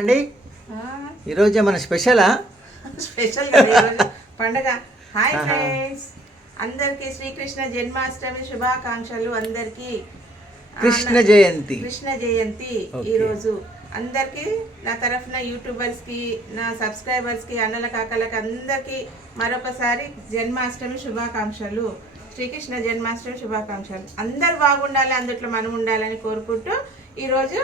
అండి. ఈరోజు మన స్పెషలా? స్పెషల్ ఈరోజు పండగ. Hi friends. అందరికీ శ్రీకృష్ణ జన్మాష్టమి శుభాకాంక్షలు అందరికీ. కృష్ణ జయంతి. కృష్ణ జయంతి Okay. ఈ రోజు అందరికీ నా తరఫున యూట్యూబర్స్కి నా సబ్స్క్రైబర్స్కి అన్నల కాకలకి అందరికీ మరొకసారి జన్మాష్టమి శుభాకాంక్షలు. శ్రీకృష్ణ జన్మాష్టమి శుభాకాంక్షలు. అందరు బాగుండాలి అందుట్లో మనం ఉండాలని కోరుకుంటూ ఈ రోజు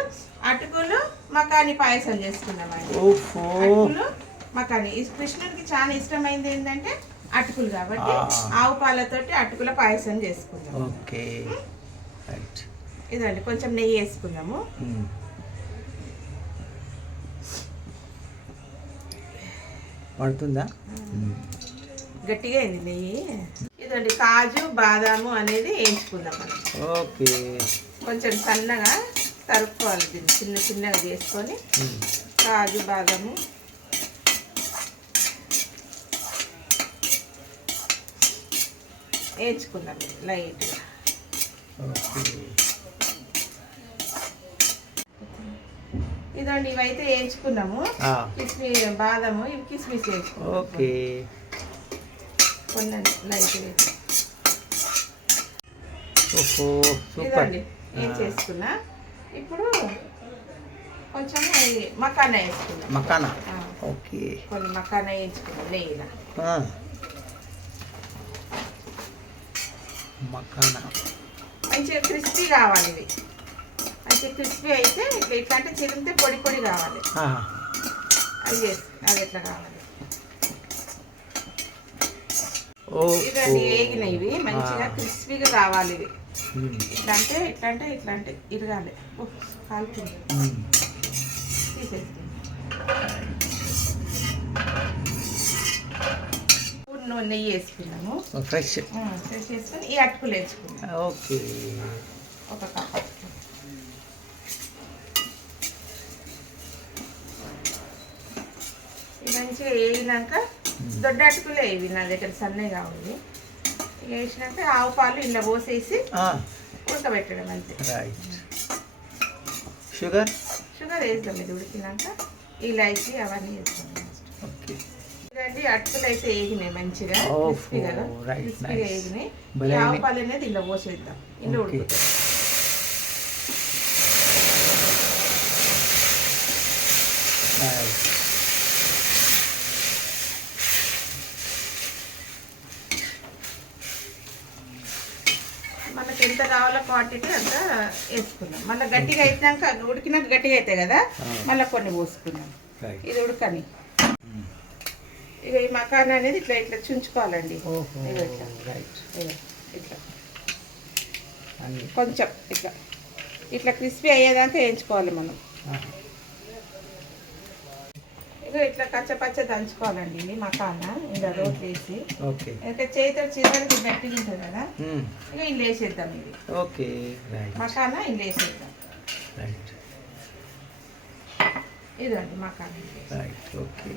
అటుకులు మకాని పాయసం చేసుకుందామండి ఓహో. అటుకులు మకాని. ఈ కృష్ణుడికి చాలా ఇష్టమైంది ఏంటంటే అటుకులు కాబట్టి. ఆవు పాలతోటి అటుకుల పాయసం చేసుకుందాం ఓకే. ఇదండి కొంచెం నెయ్యి వేసుకుందాము. పడుతుందా గట్టిగా అయింది నెయ్యి. ఇదండి కాజు బాదాము అనేది వేయించుకుందాం ఓకే. కొంచెం సన్నగా తరుక్కోవాలి దీన్ని. చిన్న చిన్నగా చేసుకొని కాజు బాదాము. వేయించుకుందాం లైట్గా. ఇదండి ఇవైతే వేయించుకున్నాము. ఆ, కిస్మి బాదము ఇవి కిస్మిస్ వేయించుకున్నాం ఓకే. ఓహో సూపర్. ఇదండి ఏం చేసుకున్నా? ఇప్పుడు కొంచెం మకానా వేసుకుందాం మకానా? ఓకే. కొన్ని మకానా వేయించుకున్నాం నెయ్యిన ఆ. మకానా? మంచిగా క్రిస్పీ కావాలి ఇవి. మంచిగా క్రిస్పీ అయితే ఇట్లా ఇట్లా అంటే చిరిగితే పొడి పొడి కావాలి. అది చేసి అది ఎట్లా కావాలి? ఓ ఇదండి వేగినాయి ఇవి. మంచిగా. క్రిస్పీగా కావాలి ఇవి. ఇట్లా అంటే ఇట్లా అంటే ఇట్లా అంటే ఇరగాలి కాలుతుంది. తీసేస్తుంది నెయ్యి వేసుకున్నాము. ఫ్రెష్. ఫ్రెష్ వేసుకొని ఈ అటుకులు వేసుకున్నాం. ఓకే. ఒక కప్ మంచిగా వేగినాక దొడ్డ అటుకులే ఇవి నా దగ్గర సన్నగా కావాలి వేసినాక ఆవు పాలు ఇలా పోసేసి ఉడకబెట్టడం అంతే. రైట్ షుగర్ షుగర్ వేస్తాం ఇది ఉడికినాక ఇలాచి అవన్నీ వేస్తాం ఓకే ఇదండి అటుకులు అయితే వేగినాయి మంచిగా క్రిస్పీగా క్రిస్పీగా nice. వేగినాయి. ఈ ఆవు. పాలు అనేది ఇలా పోసేద్దాం. ఇలా. ఉడుకుతాయి మనకి ఎంత కావాలో క్వాంటిటీ అంత వేసుకుందాం మళ్ళీ గట్టిగా అయినాక ఉడికినాక గట్టిగా అవుతాయి కదా. మళ్ళీ కొన్ని పోసుకుందాం రైట్ ఇది ఉడకని. ఇక ఈ మకాన్ అనేది ఇట్లా ఇట్లా చుంచుకోవాలండి. ఇట్లా. కొంచెం ఇట్లా. ఇట్లా క్రిస్పీ అయ్యేదాకా వేయించుకోవాలి మనం. ఇక ఇట్లా కచ్చ పచ్చ దంచుకోవాలండి ఇది మకాన ఇంకా రోట్లు వేసి. ఓకే. ఇంకా చేతితో చివరికి గట్టిగా ఉంటుంది కదా. ఇక ఇల్లు వేసేద్దాం ఇది ఓకే మకాన ఇల్లు వేసేద్దాం. ఇదండి మకాన రైట్ ఓకే.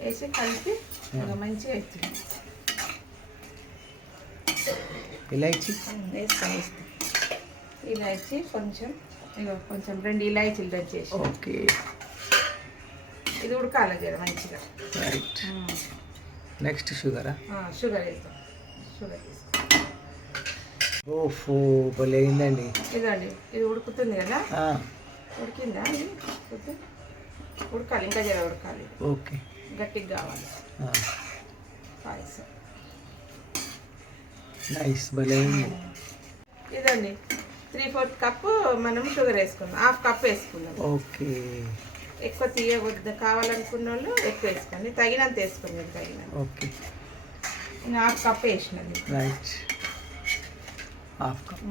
వేసి కలిపి ఇక మంచిగా అవుతుంది ఇలాచి? వేస్తాం. ఇలాచి కొంచెం ఇక కొంచెం రెండు ఇలాచీలు దంచేసి ఓకే. ఇది ఉడకాలి జర మంచిగా. రైట్ నెక్స్ట్ షుగరా ఆ, షుగర్ వేస్తాం. షుగర్ వేస్తాం. ఓఫో భలే అయిందండి. ఇదండి ఇది ఉడుకుతుంది కదా? ఉడికిందా ఉడకాలి ఇంకా జర ఉడకాలి. ఓకే. గట్టిగా కావాలి. పాయసం. నైస్ భలే ఇదండి త్రీ ఫోర్త్ కప్పు మనం షుగర్ వేసుకుందాం. హాఫ్ కప్ వేసుకుందాం. ఓకే. ఎక్కువ తీయవద్దు. కావాలనుకున్న వాళ్ళు ఎక్కువ వేసుకోండి. తగినంత వేసుకోండి తగినంత. ఓకే. నేను హాఫ్ కప్ వేసినది రైట్. Half cup.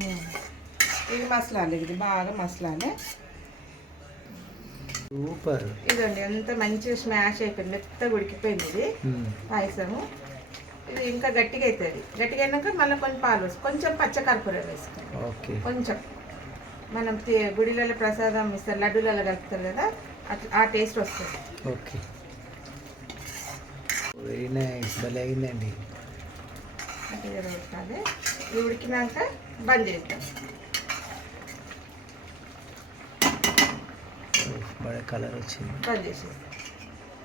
ఇది మసలాలి ఇది బాగా మసలాలి. సూపర్. ఇదండి ఎంత మంచిగా స్మాష్ అయిపోయింది. మెత్తగా ఉడికిపోయింది ఇది. పాయసము. ఇది ఇంకా గట్టిగా అవుతుంది. గట్టిగా అయినాక మళ్ళీ కొంచెం పాలు వేసి కొంచెం పచ్చకర్పూరం వేసుకోండి ఓకే. కొంచెం. మనం గుడిలలో ప్రసాదం ఇస్తారు లడ్డూలలో కలుపుతారు కదా అట్లా ఆ టేస్ట్ వస్తుంది. ఓకే. Very nice. భలే అయిందండి. అట్లా ఉడకాలి. ఇది ఉడికినాక బంద్ చేద్దాం. బడే కలర్ వచ్చింది. బంద్ చేసేస్తాం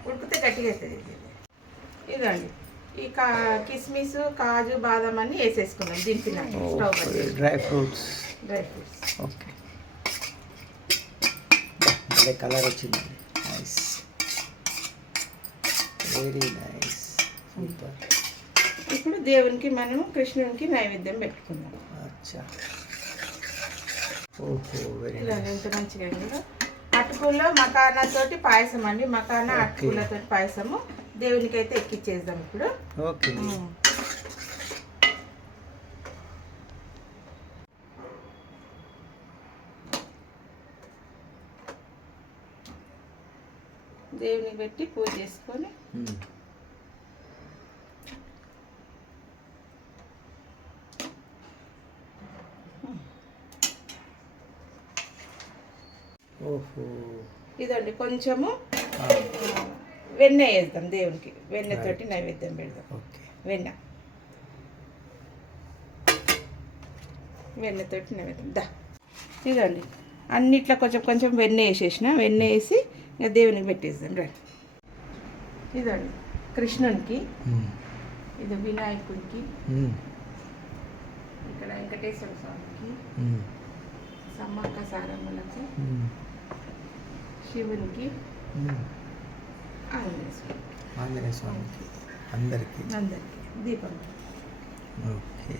ఉడికితే గట్టిగా అవుతుంది. ఇది ఇదండి ఈ కా కిస్మిస్ కాజు బాదం అన్ని వేసేసుకున్నాం దింపినాక stove dry fruits. Dry fruits. Okay. Colour వచ్చింది. నైస్. Very nice. సూపర్. ఇప్పుడు దేవునికి మనము కృష్ణునికి నైవేద్యం పెట్టుకుందాం. అచ్చా. ఎంత మంచిగా అయిందో. అటుకుల్లో మకానా తోటి పాయసం అండి. మకానా. అటుకులతో పాయసము. దేవునికి అయితే ఎక్కిచ్చేద్దాం ఇప్పుడు. ఓకే. దేవునికి పెట్టి పూజ చేసుకొని. ఇదండి కొంచెము. వెన్న వేద్దాం దేవునికి. వెన్నతోటి నైవేద్యం పెడదాం. ఓకే వెన్న. వెన్నతోటి నైవేద్యం. దా. ఇదండి అన్నిట్లో కొంచెం కొంచెం వెన్న వేసేసిన. వెన్న వేసి ఇక దేవునికి పెట్టేద్దాం. రండి. ఇదండి కృష్ణునికి మ్మ్. ఇది వినాయకుడికి మ్మ్. ఇక్కడ వెంకటేశ్వర స్వామికి మ్మ్. సమ్మక్క సారమ్మలకు మ్మ్. శివునికి ఆంజనేయ స్వామికి అందరికీ. అందరికీ. దీపం. ఓకే.